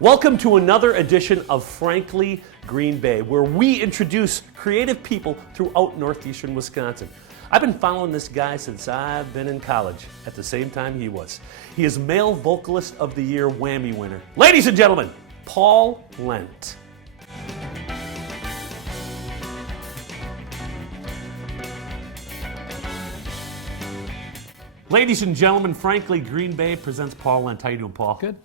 Welcome to another edition of Frankly Green Bay, where we introduce creative people throughout northeastern Wisconsin. I've been following this guy since I've been in college, at the same time he was. He is Male Vocalist of the Year Whammy winner. Ladies and gentlemen, Paul Lent. Ladies and gentlemen, Frankly Green Bay presents Paul Lent. How you doing, Paul? Good.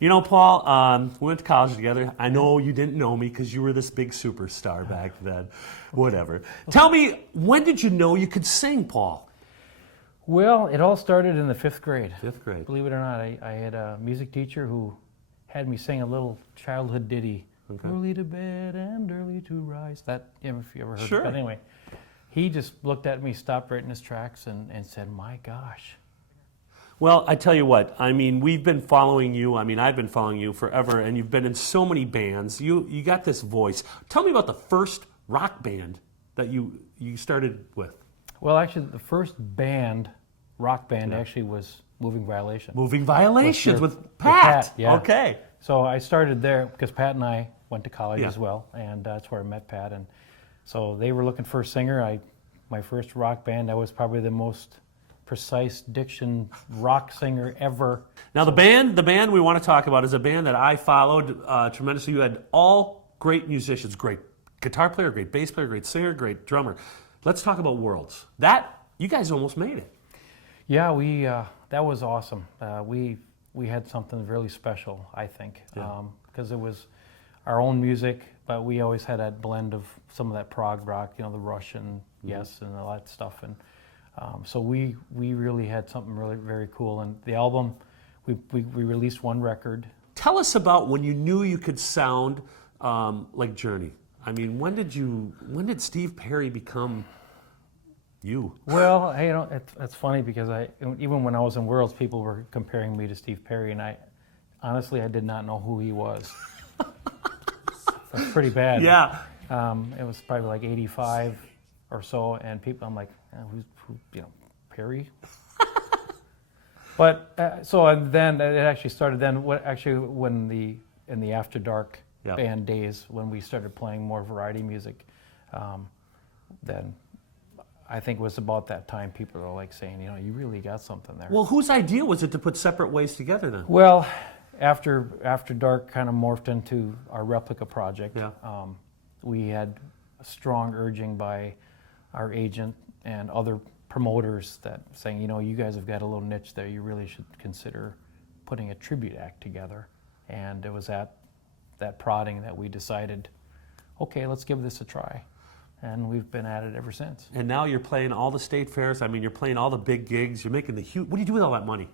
You know, Paul, we went to college together. I know you didn't know me because you were this big superstar back then. Whatever. Tell me, when did you know you could sing, Paul? Well, it all started in the 5th grade. 5th grade. Believe it or not, I had a music teacher who had me sing a little childhood ditty. Okay. Early to bed and early to rise. That, if you ever heard Sure. it. But anyway, he just looked at me, stopped right in his tracks, and said, my gosh. Well, I tell you what, I mean, we've been following you. I mean, I've been following you forever, and you've been in so many bands. You got this voice. Tell me about the first rock band that you started with. Well, actually, the first rock band, actually was Moving Violation. Moving Violations with Pat. Yeah. Okay. So I started there because Pat and I went to college as well, and that's where I met Pat. And so they were looking for a singer. My first rock band, I was probably the most precise diction rock singer ever. Now the band we want to talk about is a band that I followed tremendously. You had all great musicians, great guitar player, great bass player, great singer, great drummer. Let's talk about Worlds. You guys almost made it. Yeah, we that was awesome. We had something really special, I think, because it was our own music, but we always had that blend of some of that prog rock, the Russian, and all that stuff. And so we really had something really very cool. And the album, we released one record. Tell us about when you knew you could sound like Journey. I mean, when did Steve Perry become you? Well, it's funny because even when I was in Worlds, people were comparing me to Steve Perry, and I did not know who he was. That's pretty bad. Yeah. It was probably like 85 or so, and I'm like, who, Perry? But so and then it actually started. Then when in the After Dark band days, when we started playing more variety music, then I think it was about that time people were like saying, you really got something there. Well, whose idea was it to put Separate Ways together then? Well, After Dark kind of morphed into our Replica project. Yeah. We had a strong urging by our agent and other promoters that saying, you guys have got a little niche there. You really should consider putting a tribute act together. And it was at that prodding that we decided, okay, let's give this a try. And we've been at it ever since. And now you're playing all the state fairs. I mean, you're playing all the big gigs. You're making what do you do with all that money?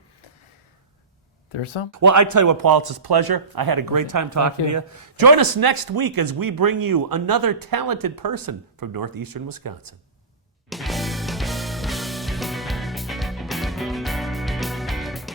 There's some. Well, I tell you what, Paul, it's a pleasure. I had a great time talking to you. Join us next week as we bring you another talented person from northeastern Wisconsin.